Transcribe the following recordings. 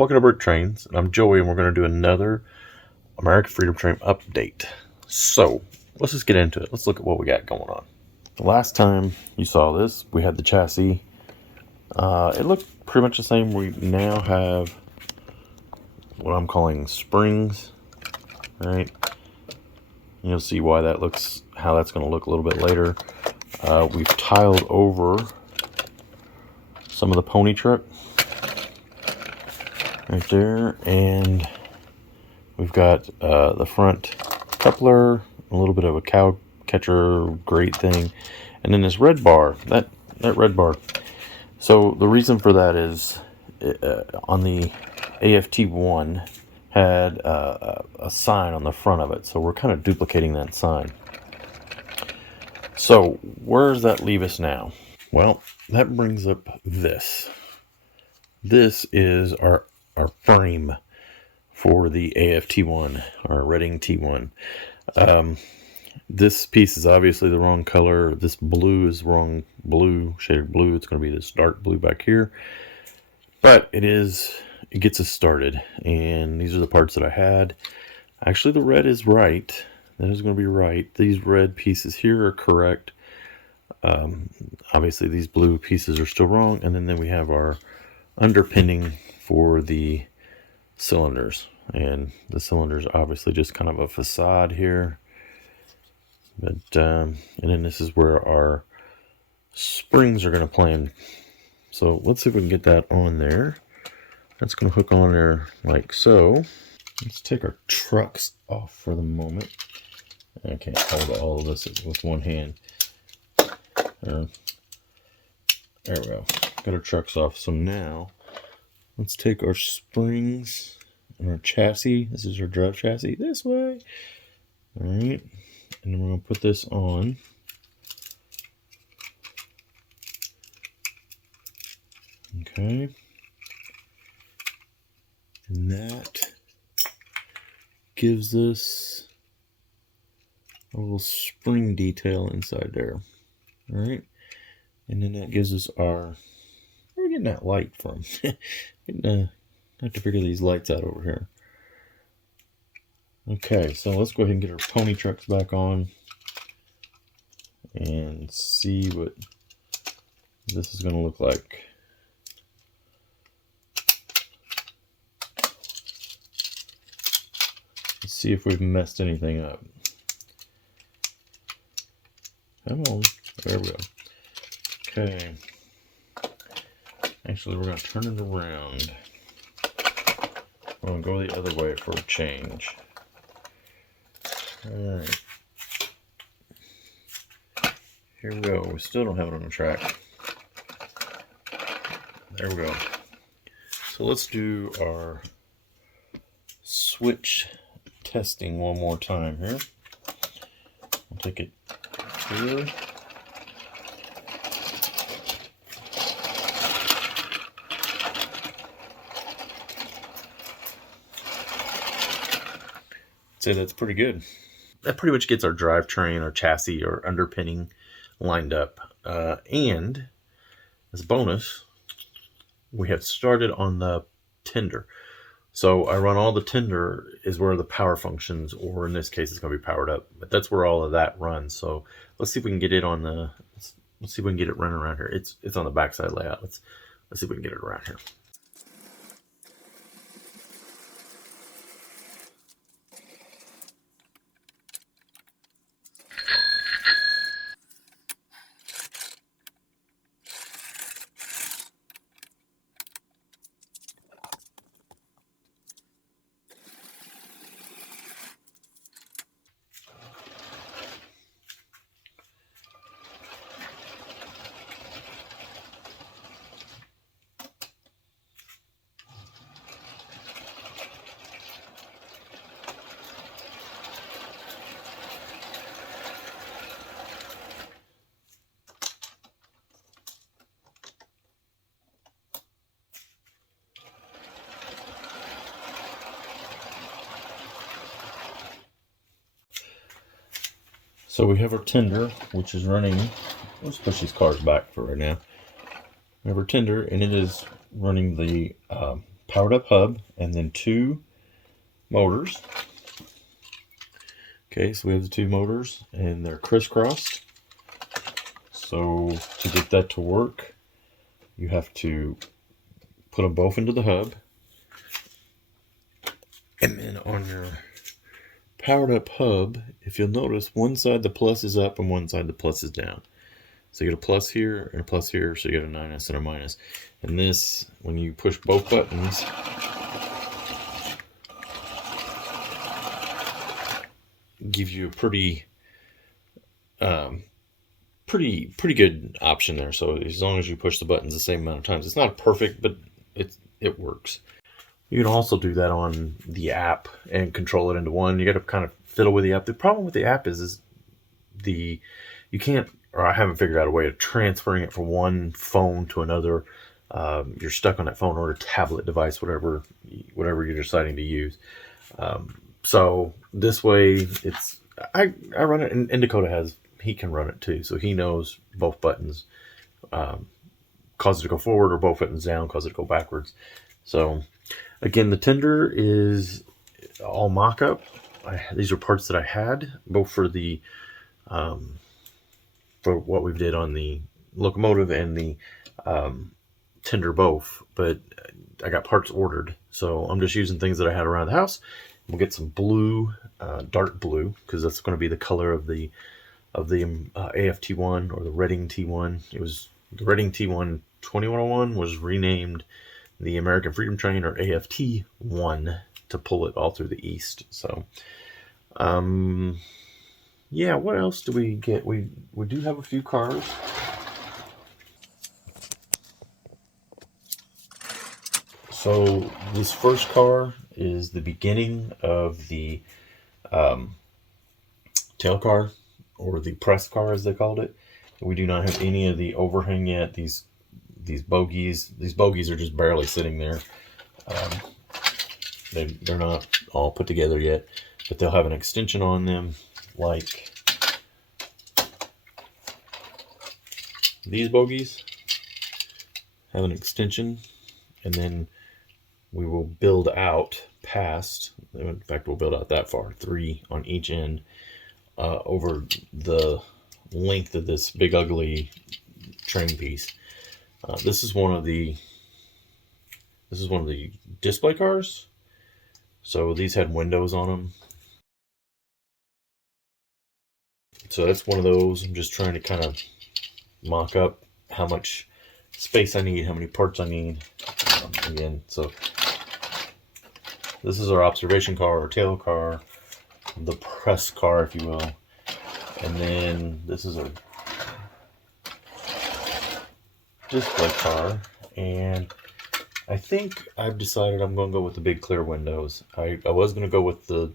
Welcome to BrickTrains, and I'm Joey, and we're going to do another American Freedom Train update. So, let's just get into it. Let's look at what we got going on. The last time you saw this, we had the chassis. It looked pretty much the same. We now have what I'm calling springs, right? You'll see why that looks, how that's going to look a little bit later. We've tiled over some of the pony truck right there, and we've got the front coupler, a little bit of a cow catcher grate thing, and then this red bar, that red bar. So the reason for that is on the AFT one had a sign on the front of it, so we're kind of duplicating that sign. So where does that leave us now? Well, that brings up this. This is our frame for the AFT one, our Reading T1. This piece is obviously the wrong color. This blue is wrong blue, shaded blue. It's going to be this dark blue back here. But it gets us started. And these are the parts that I had. Actually, the red is right. That is going to be right. These red pieces here are correct. Obviously, these blue pieces are still wrong. And then we have our underpinning for the cylinders. And the cylinders obviously just kind of a facade here. But and then this is where our springs are going to play in. So let's see if we can get that on there. That's going to hook on there like so. Let's take our trucks off for the moment. I can't hold all of this with one hand. There we go. Got our trucks off. So now let's take our springs and our chassis. This is our drive chassis this way. All right. And then we're going to put this on. Okay. And that gives us a little spring detail inside there. All right. And then that gives us our, where are we getting that light from? I have to figure these lights out over here. Okay, so let's go ahead and get our pony trucks back on and see what this is going to look like. Let's see if we've messed anything up. Come on, there we go. Okay, actually we're going to turn it around. We're going to go the other way for a change. Alright, here we go. We still don't have it on the track. There we go. So let's do our switch testing one more time here. I'll take it here. I'd say that's pretty good. That pretty much gets our drivetrain, our chassis, or underpinning lined up. And as a bonus, we have started on the tender. So I run all the tender is where the power functions, or in this case, it's going to be powered up. But that's where all of that runs. So let's see if we can get it on the. Let's see if we can get it running around here. It's on the backside layout. Let's see if we can get it around here. So we have our tender, which is running. Let's push these cars back for right now. We have our tender, and it is running the powered up hub and then 2 motors. Okay, so we have the 2 motors and they're crisscrossed. So to get that to work, you have to put them both into the hub. And then on your powered up hub, if you'll notice, one side the plus is up and one side the plus is down. So you get a plus here and a plus here, so you get a minus and a minus. And this, when you push both buttons, gives you a pretty good option there. So as long as you push the buttons the same amount of times, it's not perfect, but it works. You can also do that on the app and control it into one. You got to kind of fiddle with the app. The problem with the app is you can't, or I haven't figured out a way of transferring it from one phone to another. You're stuck on that phone or a tablet device, whatever you're deciding to use. So this way, I run it, and Dakota he can run it too, so he knows both buttons cause it to go forward, or both buttons down cause it to go backwards. So again, the tender is all mock-up. These are parts that I had, both for the for what we did on the locomotive and the tender both, but I got parts ordered, so I'm just using things that I had around the house. We'll get some blue, dark blue, because that's going to be the color of the AFT one, or the Reading T1. It was the Reading T1 2101 was renamed the American Freedom Train, or AFT 1, to pull it all through the east. So yeah, what else do we get? We do have a few cars. So this first car is the beginning of the tail car, or the press car as they called it. We do not have any of the overhang yet. These bogies are just barely sitting there. They're not all put together yet, but they'll have an extension on them, like these bogies have an extension, and then we will build out past, in fact we'll build out that far, 3 on each end, over the length of this big ugly train piece. This is one of the display cars, so these had windows on them. So that's one of those. I'm just trying to kind of mock up how much space I need, how many parts I need. Again, so this is our observation car, or tail car, the press car, if you will. And then this is our display car. And I think I've decided I'm going to go with the big clear windows. I was going to go with the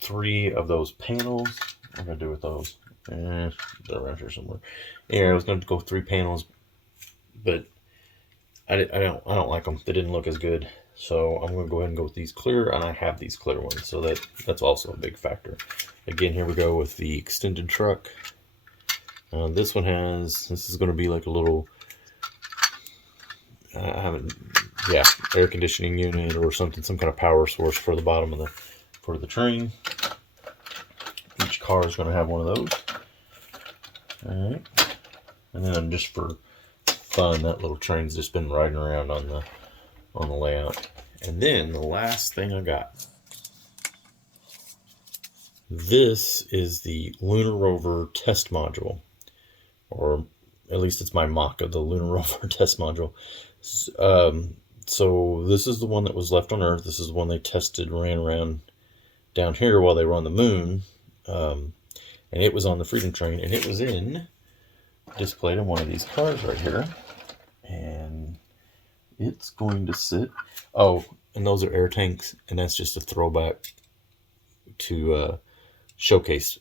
3 of those panels. What am I going to do with those? They're around here somewhere. Yeah, I was going to go 3 panels, but I don't like them. They didn't look as good. So I'm going to go ahead and go with these clear, and I have these clear ones, so that's also a big factor. Again, here we go with the extended truck. This is going to be like a little, air conditioning unit or something, some kind of power source for the bottom of the train. Each car is going to have one of those. All right, and then just for fun, that little train's just been riding around on the layout. And then the last thing I got, this is the Lunar Rover test module, or at least it's my mock of the Lunar Rover test module. So this is the one that was left on Earth. This is the one they tested, ran around down here while they were on the moon. And it was on the Freedom Train, and it was displayed in one of these cars right here. And it's going to sit, and those are air tanks, and that's just a throwback to showcase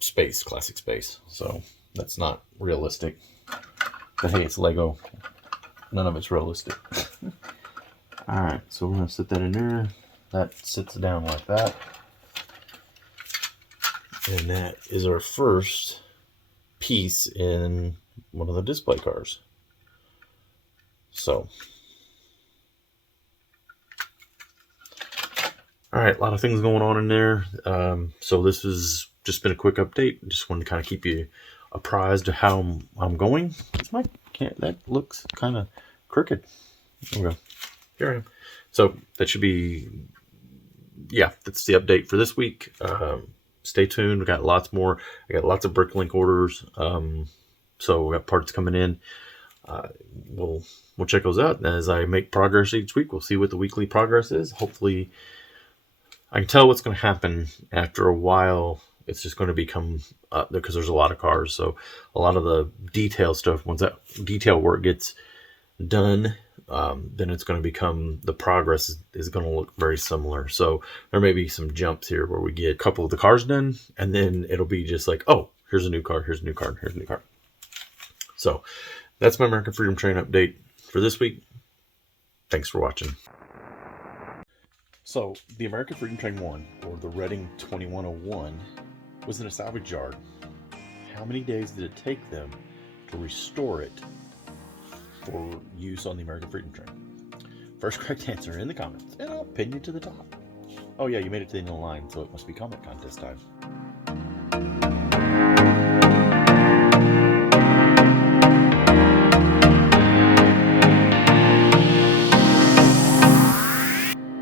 space, classic space. So that's not realistic, but hey, it's Lego. None of it's realistic. All right, so we're gonna sit that in there. That sits down like that, and that is our first piece in one of the display cars. So All right, a lot of things going on in there. So this has just been a quick update. Just wanted to kind of keep you apprised of how I'm going. This mic can't. That looks kind of crooked. Okay, here I am. So that should be. Yeah, that's the update for this week. Stay tuned. We got lots more. I got lots of BrickLink orders. So we got parts coming in. We'll check those out. And as I make progress each week, we'll see what the weekly progress is. Hopefully, I can tell what's going to happen after a while. It's just going to become because there's a lot of cars. So a lot of the detail stuff, once that detail work gets done, then it's going to become, the progress is going to look very similar. So there may be some jumps here where we get a couple of the cars done, and then it'll be just like, oh, here's a new car, here's a new car, here's a new car. So that's my American Freedom Train update for this week. Thanks for watching. So the American Freedom Train 1, or the Reading 2101, was in a salvage yard. How many days did it take them to restore it for use on the American Freedom Train? First correct answer in the comments, and I'll pin you to the top. Oh yeah, you made it to the end of the line, so it must be comment contest time.